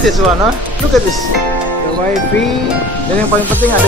this one, huh? Look at this. The wifi. Dan yang paling penting ada